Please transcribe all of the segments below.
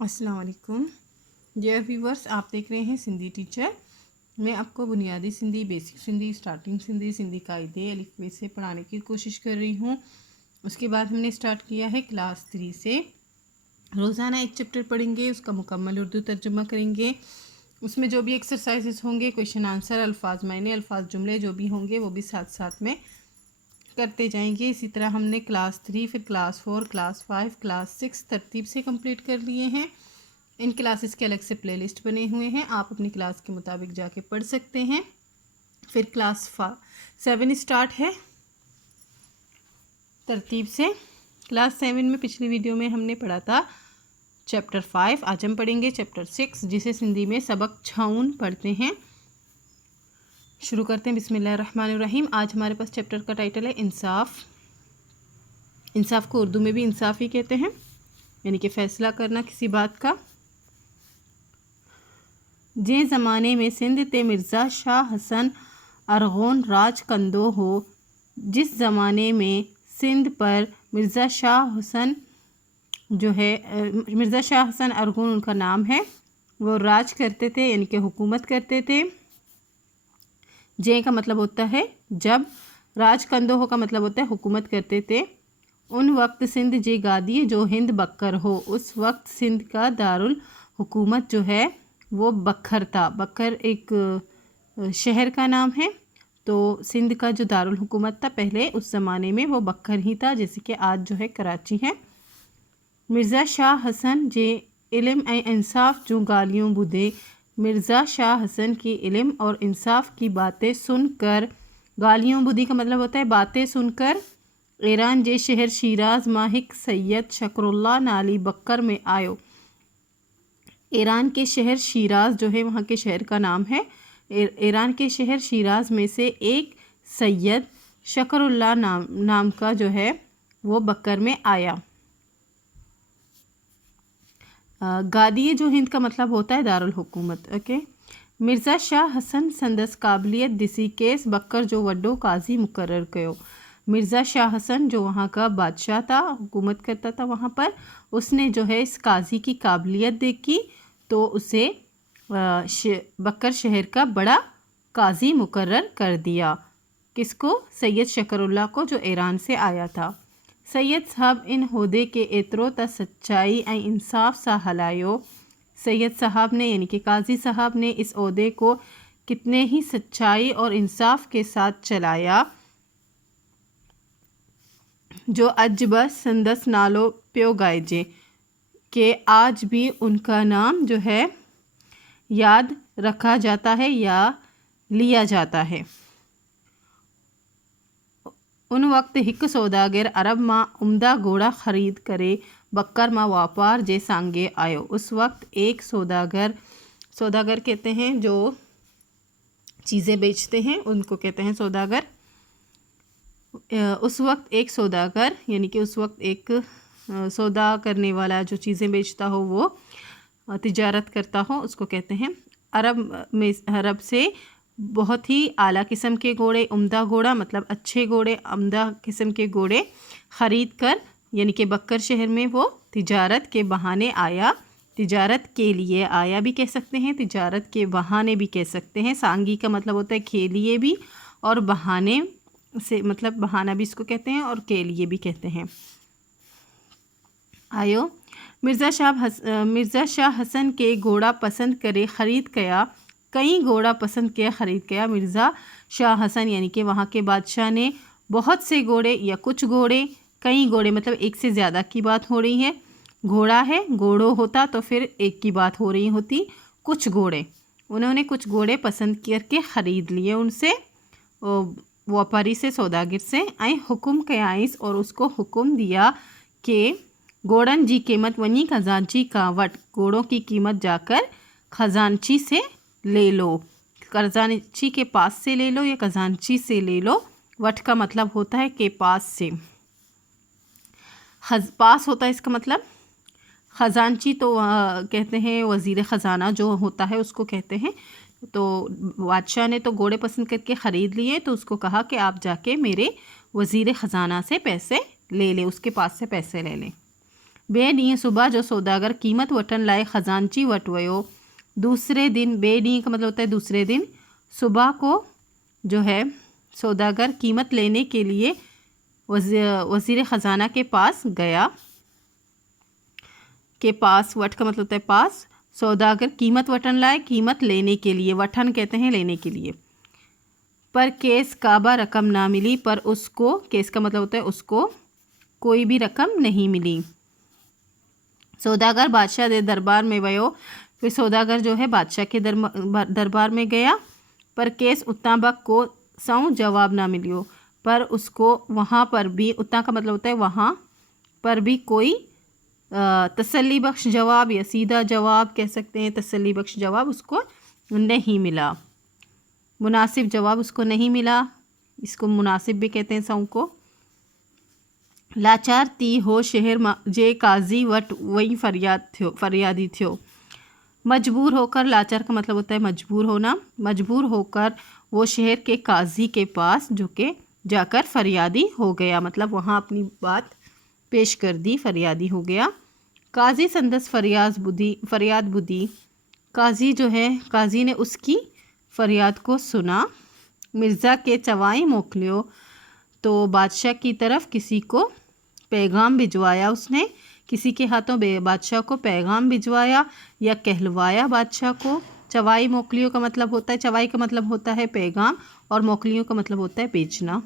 अस्सलाम वालेकुम dear viewers, आप देख रहे हैं सिंधी टीचर। मैं आपको बुनियादी सिंधी, बेसिक सिंधी, स्टार्टिंग सिंधी, सिंधी कायदे अलिफ से पढ़ाने की कोशिश कर रही हूँ। उसके बाद हमने स्टार्ट किया है क्लास 3 से। रोज़ाना एक चैप्टर पढ़ेंगे, उसका मुकम्मल उर्दू तर्जुमा करेंगे। उसमें जो भी एक्सरसाइजेस होंगे, क्वेश्चन आंसर, अल्फाज मायने, अल्फाज जुमले जो भी होंगे वो भी साथ साथ में करते जाएंगे। इसी तरह हमने क्लास 3, फिर क्लास 4, क्लास 5, क्लास 6 तरतीब से कंप्लीट कर लिए हैं। इन क्लासेस के अलग से प्लेलिस्ट बने हुए हैं, आप अपनी क्लास के मुताबिक जाके पढ़ सकते हैं। फिर क्लास 7 स्टार्ट है तरतीब से। क्लास 7 में पिछली वीडियो में हमने पढ़ा था चैप्टर 5। आज हम पढ़ेंगे चैप्टर 6, जिसे सिंधी में सबक छाउन पढ़ते हैं। शुरू करते हैं। बिस्मिल्लाहिर्रहमानिर्रहीम। आज हमारे पास चैप्टर का टाइटल है इंसाफ। इंसाफ को उर्दू में भी इंसाफ ही कहते हैं, यानी कि फ़ैसला करना किसी बात का। जे ज़माने में सिंध ते मिर्ज़ा शाह हसन अरगोन राज कंदो हो, जिस ज़माने में सिंध पर मिर्ज़ा शाह हसन जो है मिर्ज़ा शाह हसन अरगोन उनका नाम है, वो राज करते थे, यानी कि हुकूमत करते थे। जे का मतलब होता है जब, राज कंदो हो का मतलब होता है हुकूमत करते थे। उन वक्त सिंध जे गादी जो हिंद बक्कर हो, उस वक्त सिंध का दारुल हुकूमत जो है वो बक्खर था। बक्खर एक शहर का नाम है, तो सिंध का जो दारुल हुकूमत था पहले उस ज़माने में वो बक्खर ही था, जैसे कि आज जो है कराची है। मिर्ज़ा शाह हसन जे इल्म ऐं इंसाफ जो गालियों बुधे, मिर्ज़ा शाह हसन की इल्म और इंसाफ की बातें सुनकर, गालियों बुधी का मतलब होता है बातें सुनकर, ईरान जे शहर शिराज मां हिक सैयद शकरुल्ला नाली बक्कर में आयो। ईरान के शहर शिराज जो है वहाँ के शहर का नाम है। ईरान के शहर शिराज में से एक सैयद शकरुल्ला नाम का जो है वो बक्कर में आया। गादी जो हिंद का मतलब होता है दारुल हुकूमत। ओके। मिर्ज़ा शाह हसन संदस काबिलियत दिसी केस बक्कर जो वड्डो काजी मुकर्रर कयो। मिर्ज़ा शाह हसन जो वहाँ का बादशाह था, हुकूमत करता था वहाँ पर, उसने जो है इस काजी की काबिलियत देखी तो उसे बक्कर शहर का बड़ा काजी मुकर्रर कर दिया। किसको? सैयद शकरुल्ला को, जो ईरान से आया था। सैयद साहब इन होदे के एतरो त सच्चाई ऐं इंसाफ सा हलायो। सैयद साहब ने, यानी कि काजी साहब ने, इस ओहदे को कितने ही सच्चाई और इंसाफ के साथ चलाया, जो अज बस संदस नालो प्यो गायजे, कि आज भी उनका नाम जो है याद रखा जाता है या लिया जाता है। उन वक्त हिक सौदागर अरब मां उम्दा घोड़ा ख़रीद करे बक्कर मां व्यापार जे सांगे आयो। उस वक्त एक सौदागर कहते हैं जो चीज़ें बेचते हैं, उनको कहते हैं सौदागर। उस वक्त एक सौदागर, यानी कि उस वक्त एक सौदा करने वाला जो चीज़ें बेचता हो, वो तिजारत करता हो, उसको कहते हैं। अरब से बहुत ही आला किस्म के घोड़े, उम्दा घोड़ा मतलब अच्छे घोड़े, उम्दा किस्म के घोड़े ख़रीद कर, यानी कि बक्कर शहर में वो तिजारत के बहाने आया। तिजारत के लिए आया भी कह सकते हैं, तिजारत के बहाने भी कह सकते हैं। सांगी का मतलब होता है के लिए भी, और बहाने से मतलब बहाना भी इसको कहते हैं, और के लिए भी कहते हैं। आयो। मिर्ज़ा शाह हसन के घोड़ा पसंद करे ख़रीद कया, कई घोड़ा पसंद किया ख़रीद गया। मिर्ज़ा शाह हसन यानी कि वहाँ के बादशाह ने बहुत से घोड़े या कुछ घोड़े, कई घोड़े मतलब एक से ज़्यादा की बात हो रही है। घोड़ा है, घोड़ो होता तो फिर एक की बात हो रही होती। कुछ घोड़े, उन्होंने कुछ घोड़े पसंद करके ख़रीद लिए उनसे, व्यापारी से, सौदागर से। आई हुक्म कयाइस, और उसको हुक्म दिया कि घोड़न जी कीमत वनी खजांची का वट, घोड़ों की कीमत जाकर खजांची से ले लो। खजांची के पास से ले लो या खजांची से ले लो। वट का मतलब होता है के पास से, पास होता है इसका मतलब। खजांची तो कहते हैं वज़ीर ख़जाना जो होता है उसको कहते हैं। तो बादशाह ने तो घोड़े पसंद करके ख़रीद लिए, तो उसको कहा कि आप जाके मेरे वज़ीर ख़जाना से पैसे ले लें, उसके पास से पैसे ले लें। बे ॾींहुं सुबह जो सौदागर कीमत वठण लाइ ख़जानची वटि वियो। दूसरे दिन, बे ॾींहुं का मतलब होता है दूसरे दिन, सुबह को जो है सौदागर कीमत लेने के लिए वज़ीर ख़जाना के पास गया। के पास, वट का मतलब होता है पास, सौदागर कीमत वठन लाए, कीमत लेने के लिए, वठन कहते हैं लेने के लिए। पर केस काबा रकम ना मिली, पर उसको, केस का मतलब होता है उसको, कोई भी रकम नहीं मिली। सौदागर बादशाह के दरबार में वयो। फिर सौदागर जो है बादशाह के दरबार में गया, पर केस उताबक को सऊ जवाब ना मिलियो। पर उसको वहाँ पर भी, उतना का मतलब होता है वहाँ पर भी कोई तसल्ली बख्श जवाब या सीधा जवाब कह सकते हैं, तसल्ली बख्श जवाब उसको नहीं मिला, मुनासिब जवाब उसको नहीं मिला। इसको मुनासिब भी कहते हैं सऊ को। लाचार थी हो शहर जे काजी वट वही फरियादी थियो। मजबूर होकर, लाचार का मतलब होता है मजबूर होना, मजबूर होकर वो शहर के काजी के पास जो के जाकर फरियादी हो गया, मतलब वहाँ अपनी बात पेश कर दी, फरियादी हो गया। काजी संदस फरियाद बुधी, काजी जो है, काजी ने उसकी फरियाद को सुना। मिर्ज़ा के चवाई मोकलियो, तो बादशाह की तरफ किसी को पैगाम भिजवाया उसने, किसी के हाथों बादशाह को पैगाम भिजवाया या कहलवाया बादशाह को। चवाई मोकलियों का मतलब होता है, चवाई का मतलब होता है पैगाम, और मोकलियों का मतलब होता है बेचना।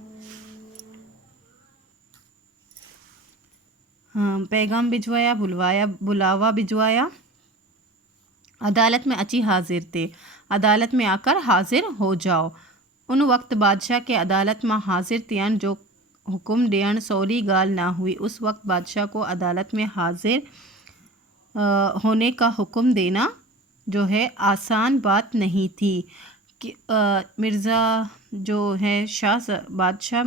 हाँ, पैगाम भिजवाया, बुलावा भिजवाया। अदालत में अची हाजिर थे, अदालत में आकर हाजिर हो जाओ। उन वक्त बादशाह के अदालत में हाजिर थियन जो हुक्म ॾियण सौली गाल ना हुई। उस वक्त बादशाह को अदालत में हाजिर होने का हुक्म देना जो है आसान बात नहीं थी। कि मिर्ज़ा जो है बादशाह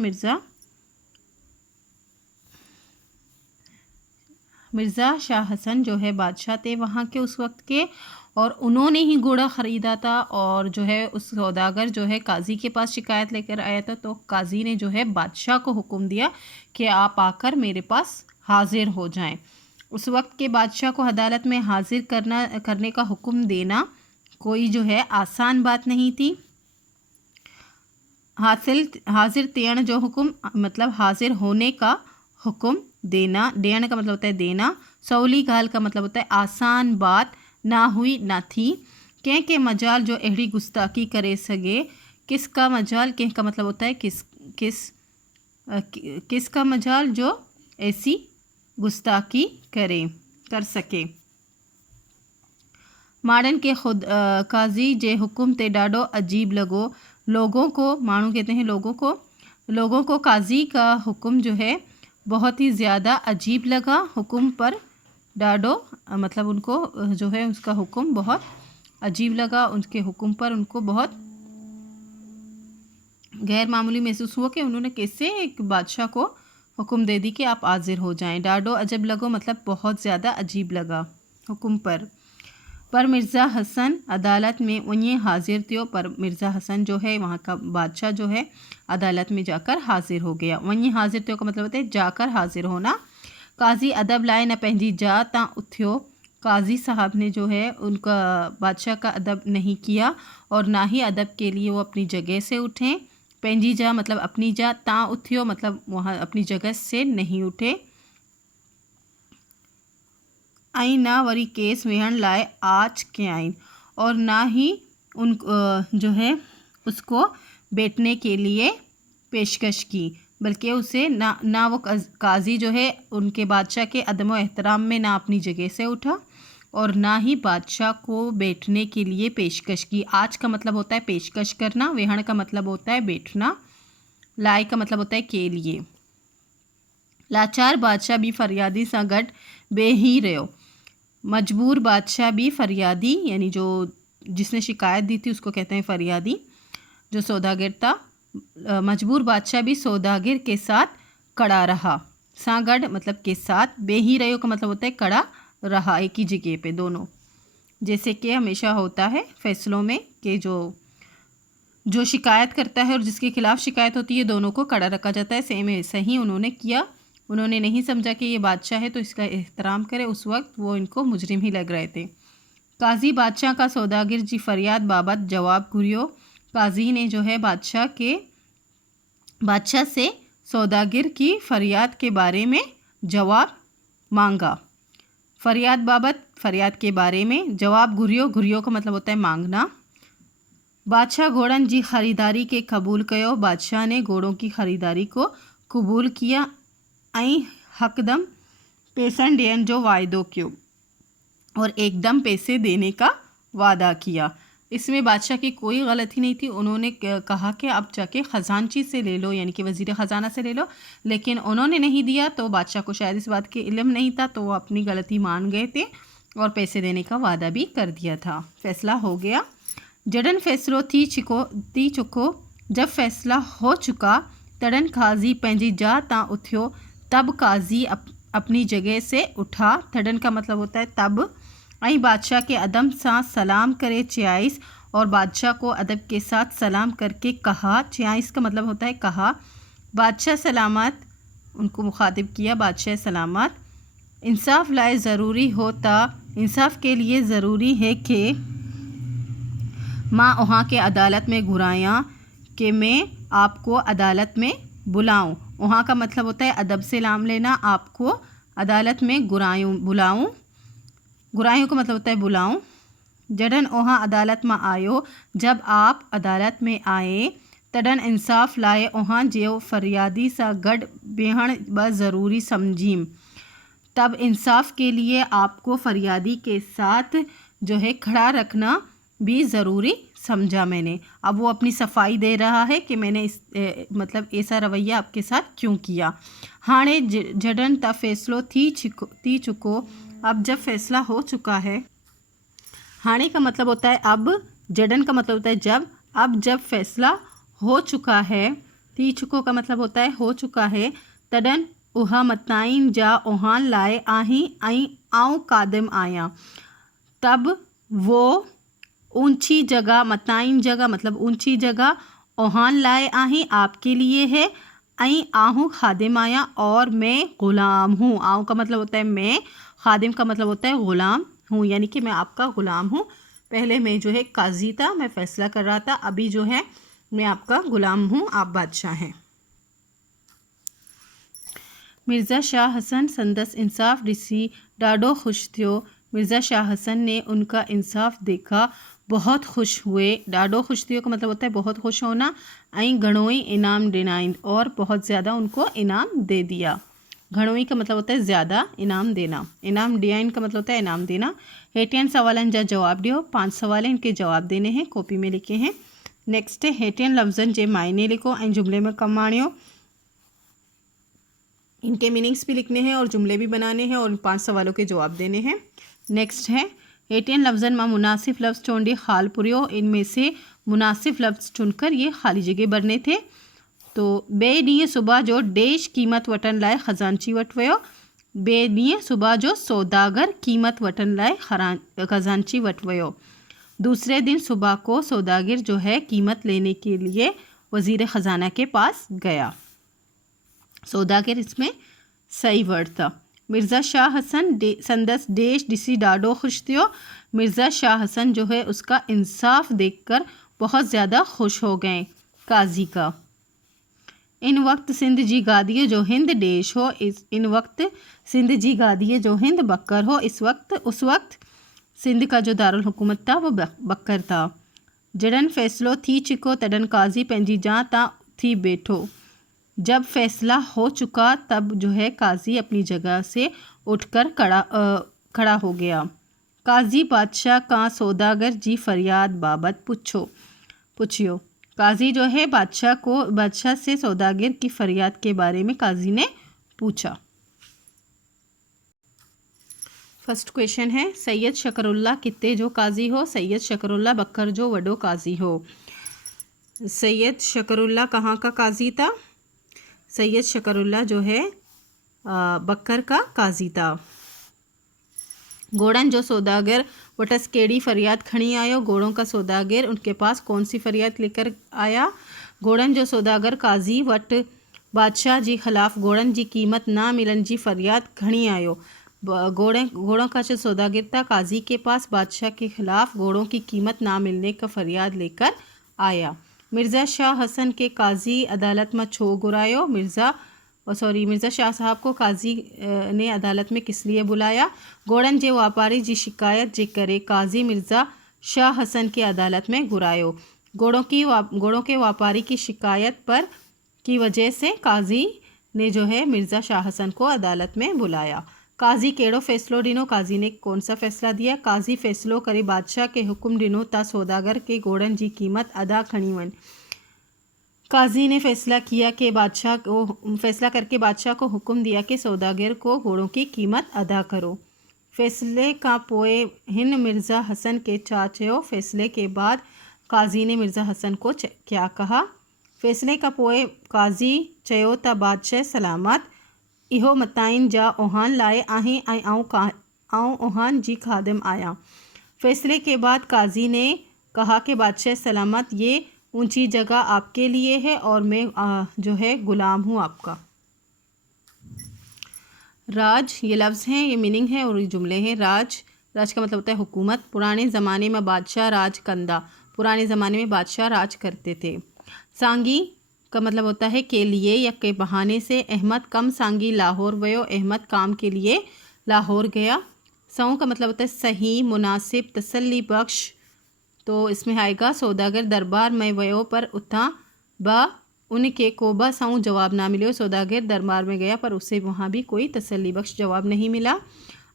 मिर्ज़ा शाह हसन जो है बादशाह थे वहाँ के उस वक्त के, और उन्होंने ही घोड़ा ख़रीदा था। और जो है उस सौदागर जो है काजी के पास शिकायत लेकर आया था, तो काजी ने जो है बादशाह को हुक्म दिया कि आप आकर मेरे पास हाजिर हो जाएं। उस वक्त के बादशाह को अदालत में हाजिर करने का हुक्म देना कोई जो है आसान बात नहीं थी। हाजिर तियण जो हुक्म मतलब हाजिर होने का हुक्म देना, देने का मतलब होता है देना। सौली गाल का मतलब होता है आसान बात ना हुई ना थी। के मजाल जो अहिड़ी गुस्ताखी करे सके, किसका मजाल, के का मतलब होता है किसका मजाल जो ऐसी गुस्ताखी कर सके। माड़न के खुद काजी जे हुक्म ते ॾाढो अजीब लॻो। लोगों को, माण्हू कहते हैं लोगों को काजी का हुक्म जो है बहुत ही ज़्यादा अजीब लगा। हुक्म पर ॾाढो मतलब उनको जो है उसका हुक्म बहुत अजीब लगा, उनके हुक्म पर उनको बहुत गैर मामूली महसूस हुआ कि उन्होंने कैसे एक बादशाह को हुक्म दे दी कि आप हाजिर हो जाएं। ॾाढो अजब लगो मतलब बहुत ज़्यादा अजीब लगा हुक्म पर मिर्ज़ा हसन अदालत में वहीं हाजिर थियो। पर मिर्ज़ा हसन जो है वहाँ का बादशाह जो है अदालत में जाकर हाजिर हो गया। वहीं हाजिर थियो का मतलब होता है जाकर हाजिर होना। काजी अदब लाए न पंहिंजी जा ता उथियो। काजी साहब ने जो है उनका बादशाह का अदब नहीं किया और ना ही अदब के लिए वो अपनी जगह से उठें। पंहिंजी जा मतलब अपनी जा, ता उथियो मतलब वहाँ अपनी जगह से नहीं उठे। आई ना वरी केस वेहण लाए आज के आइन, और ना ही उन जो है उसको बैठने के लिए पेशकश की, बल्कि उसे ना वो काजी जो है उनके बादशाह के अदम एहतराम में ना अपनी जगह से उठा और ना ही बादशाह को बैठने के लिए पेशकश की। आज का मतलब होता है पेशकश करना, वेहण का मतलब होता है बैठना, लाए का मतलब होता है के लिए। लाचार बादशाह भी फरियादी सा गट बे ही रहो। मजबूर बादशाह भी फरियादी यानी जो जिसने शिकायत दी थी उसको कहते हैं फरियादी, जो सौदागर था। मजबूर बादशाह भी सौदागर के साथ कड़ा रहा। सागढ़ मतलब के साथ, बे ही रहो का मतलब होता है कड़ा रहा, एक ही जगह पे दोनों। जैसे कि हमेशा होता है फैसलों में कि जो शिकायत करता है और जिसके खिलाफ शिकायत होती है दोनों को कड़ा रखा जाता है। सेम ऐसा ही उन्होंने किया, उन्होंने नहीं समझा कि ये बादशाह है तो इसका एहतराम करे। उस वक्त वो इनको मुजरिम ही लग रहे थे। काजी बादशाह का सौदागर जी फरियाद बाबत जवाब घुरियो। काजी ने जो है बादशाह से सौदागर की फरियाद के बारे में जवाब मांगा। फरियाद बाबत फरियाद के बारे में जवाब घुरियो। घुरियो का मतलब होता है मांगना। बादशाह घोड़न जी ख़रीदारी के कबूल कयो। बादशाह ने घोड़ों की ख़रीदारी को कबूल किया। ऐं हकदम पैसन ॾियण जो वायदो कियो और एकदम पैसे देने का वादा किया। इसमें बादशाह की कोई गलती नहीं थी। उन्होंने कहा कि आप जाके ख़जानची से ले लो, यानी कि वज़ीर ख़जाना से ले लो, लेकिन उन्होंने नहीं दिया। तो बादशाह को शायद इस बात के इल्म नहीं था, तो वो अपनी गलती मान गए थे और पैसे देने का वादा भी कर दिया था। फ़ैसला हो गया। जडन फ़ैसिलो थी चुको। जब फ़ैसला हो चुका तडन काजी पंहिंजी जाइ तां उथियो। तब काजी अपनी जगह से उठा। तडन का मतलब होता है तब। ऐं बादशाह के अदब सां सलाम करे चयाइस और बादशाह को अदब के साथ सलाम करके कहा। चयाइस का मतलब होता है कहा। बादशाह सलामत, उनको मुखातिब किया, बादशाह सलामत। इंसाफ लाए ज़रूरी होता, इंसाफ के लिए ज़रूरी है कि माँ वहाँ के अदालत में घुराया कि मैं आपको अदालत में बुलाऊं। वहाँ का मतलब होता है अदब से नाम लेना। आपको अदालत में बुलाऊं। घुरायूं का मतलब होता है बुलाऊं। जडन वहाँ अदालत में आयो, जब आप अदालत में आए, तडन इंसाफ लाए वहाँ जो फरियादी सा गॾु बेहण ब ज़रूरी समझीम। तब इंसाफ के लिए आपको फरियादी के साथ जो है खड़ा रखना भी ज़रूरी समझा मैंने। अब वो अपनी सफाई दे रहा है कि मैंने मतलब ऐसा रवैया आपके साथ क्यों किया। हाणे जडन त फ़ैसिलो थी चुको। अब जब फ़ैसला हो चुका है। हाणे का मतलब होता है अब। जडन का मतलब होता है जब। अब जब फ़ैसला हो चुका है। थी चुको का मतलब होता है हो चुका है। तडन उहा मताइन जा ओहान लाए आहीं ऐं आऊं कादिम आया। तब वो ऊंची जगह, मताइन जगह मतलब ऊंची जगह, ओहान लाए आहीं आपके लिए है, ऐं आहूँ खादिम आया और मैं ग़ुलाम हूँ। आऊँ का मतलब होता है मैं, खादिम का मतलब होता है ग़ुलाम हूँ, यानी कि मैं आपका ग़ुलाम हूँ। पहले मैं जो है काजी था, मैं फ़ैसला कर रहा था, अभी जो है मैं आपका ग़ुलाम हूँ, आप बादशाह हैं। मिर्ज़ा शाह हसन संदस इंसाफ़ ॾिसी ॾाढो ख़ुशि थियो। मिर्ज़ा शाह हसन ने उनका इंसाफ़ देखा, बहुत खुश हुए। ॾाढो ख़ुशि थियो का मतलब होता है बहुत खुश होना। ऐं घणो ई इनाम ॾिनाइन और बहुत ज़्यादा उनको इनाम दे दिया। घणो ई का मतलब होता है ज़्यादा इनाम देना। इनाम ॾियाइन का मतलब होता है इनाम देना। हेठियन सवालन जा जवाब ॾियो। 5 सवाल इनके जवाब देने हैं, कॉपी में लिखे हैं। नेक्स्ट है हेठियन लफ्ज़न जे मायने लिखो ऐं जुमले में कम आणियो। इनके मीनिंग्स भी लिखने हैं और जुमले भी बनाने हैं और 5 सवालों के जवाब देने हैं। नेक्स्ट है हेठियन लफ्ज़न में मुनासिब लफ्ज़ चूंडी खाल पुरियो। इनमें से मुनासिब लफ्ज़ चुनकर ये खाली जगह भरने थे। तो बे ॾींहुं सुबह जो डेश क़ीमत वठण लाइ ख़ज़ानची वटि वियो। बे ॾींहुं सुबह जो सौदागर क़ीमत वठण लाइ ख़ज़ानची वटि वियो। दूसरे दिन सुबह को सौदागर जो है कीमत लेने के लिए वज़ीर ख़जाना के पास गया। सौदागर इसमें सही वर्ड था। मिर्ज़ा शाह हसन संदस देश ॾिसी ॾाढो ख़ुशि थियो। मिर्ज़ा शाह हसन जो है उसका इंसाफ देखकर बहुत ज़्यादा खुश हो गए। काजी का इन वक्त सिंध जी गादीअ जो हिंद देश हो। इन वक्त सिंध जी गादीअ जो हिंद बकर हो। उस वक्त सिंध का जो दारुल हुकूमत था वो बकर था। जडन फ़ैसिलो थी चुको तडन काजी पंहिंजी जाइ तां उथी बैठो। जब फ़ैसला हो चुका तब जो है काजी अपनी जगह से उठकर खड़ा हो गया। काजी बादशाह का सौदागर जी फरियाद बाबत पूछियो। काजी जो है बादशाह से सौदागर की फरियाद के बारे में काजी ने पूछा। फर्स्ट क्वेश्चन है सैयद शकरुल्ला कित्ते जो काजी हो। सैयद शकरुल्ला बकर जो वडो काजी हो। सैयद शकरुल्ला कहाँ का काजी था। सैयद शकरुल्ला जो है बकर का काजी था। घोड़न जो सौदागर वटस केड़ी फरियाद खणी आयो। घोड़ों का सौदागर उनके पास कौन सी फरियाद लेकर आया। घोड़न जो सौदागर काजी वट बादशाह जी खिलाफ़ घोड़न जी क़ीमत ना मिलन जी फरियाद घणी आयो। घोड़ों का जो सौदागर था काजी के पास बादशाह के खिलाफ़ घोड़ों की कीमत ना मिलने का फरियाद लेकर आया। मिर्ज़ा शाह हसन के काजी अदालत में छो घुरायो। मिर्ज़ा शाह साहब को काजी ने अदालत में किस लिए बुलाया? घोड़न जे व्यापारी जी शिकायत जे करे काजी मिर्ज़ा शाह हसन के अदालत में घुरायो। घोड़ों के व्यापारी की शिकायत पर की वजह से काजी ने जो है मिर्ज़ा शाह हसन को अदालत में बुलाया। काजी केड़ो फैसलो ॾिनो? काजी ने कौन सा फैसला दिया? काजी फैसलो करे बादशाह के हुक्म ॾिनो ता सौदागर के घोड़न जी कीमत अदा खणी वन। काजी ने फैसला करके बादशाह को हुक्म दिया कि सौदागर को घोड़ों की कीमत अदा करो। फैसले का पोए हिन मिर्ज़ा हसन के चाचयो। फैसले के बाद काजी ने मिर्ज़ा हसन को क्या कहा? फैसले का पोए काजी चयो त बादशाह सलामत इहो मताइन जा ओहान लाए आहीं ऐं आऊं ओहान जी खादिम आया। फैसले के बाद काजी ने कहा कि बादशाह सलामत ये ऊंची जगह आपके लिए है और मैं जो है गुलाम हूँ आपका। राज ये लफ्ज़ हैं, ये मीनिंग है और ये जुमले हैं। राज का मतलब होता है हुकूमत। पुराने ज़माने में बादशाह राज कंदा, पुराने ज़माने में बादशाह राज करते थे। सांगी का मतलब होता है के लिए या के बहाने से। अहमद कम सांगी लाहौर वयो। अहमद काम के लिए लाहौर गया। सऊ का मतलब होता है सही, मुनासिब, तसल्ली बख्श। तो इसमें आएगा सौदागर दरबार में वयो पर उथा ब उनके कोबा सऊ जवाब ना मिले। सौदागर दरबार में गया पर उसे वहाँ भी कोई तसल्ली बख्श जवाब नहीं मिला।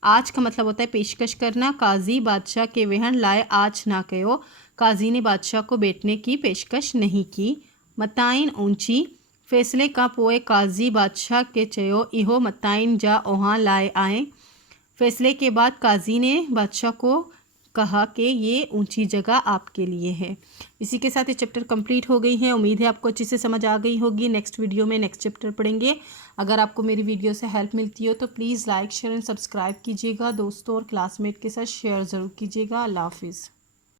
आज का मतलब होता है पेशकश करना। काजी बादशाह के वेहन लाए आज ना कहो। काजी ने बादशाह को बैठने की पेशकश नहीं की। मताइन ऊंची। फैसले का पोए काजी बादशाह के चयो इहो मताइन जा ओहां लाए आए। फैसले के बाद काजी ने बादशाह को कहा कि ये ऊंची जगह आपके लिए है। इसी के साथ ये चैप्टर कंप्लीट हो गई है। उम्मीद है आपको अच्छे से समझ आ गई होगी। नेक्स्ट वीडियो में नेक्स्ट चैप्टर पढ़ेंगे। अगर आपको मेरी वीडियो से हेल्प मिलती हो तो please like share and subscribe कीजिएगा। दोस्तों और क्लासमेट के साथ शेयर ज़रूर कीजिएगा। अल्लाह हाफिज़।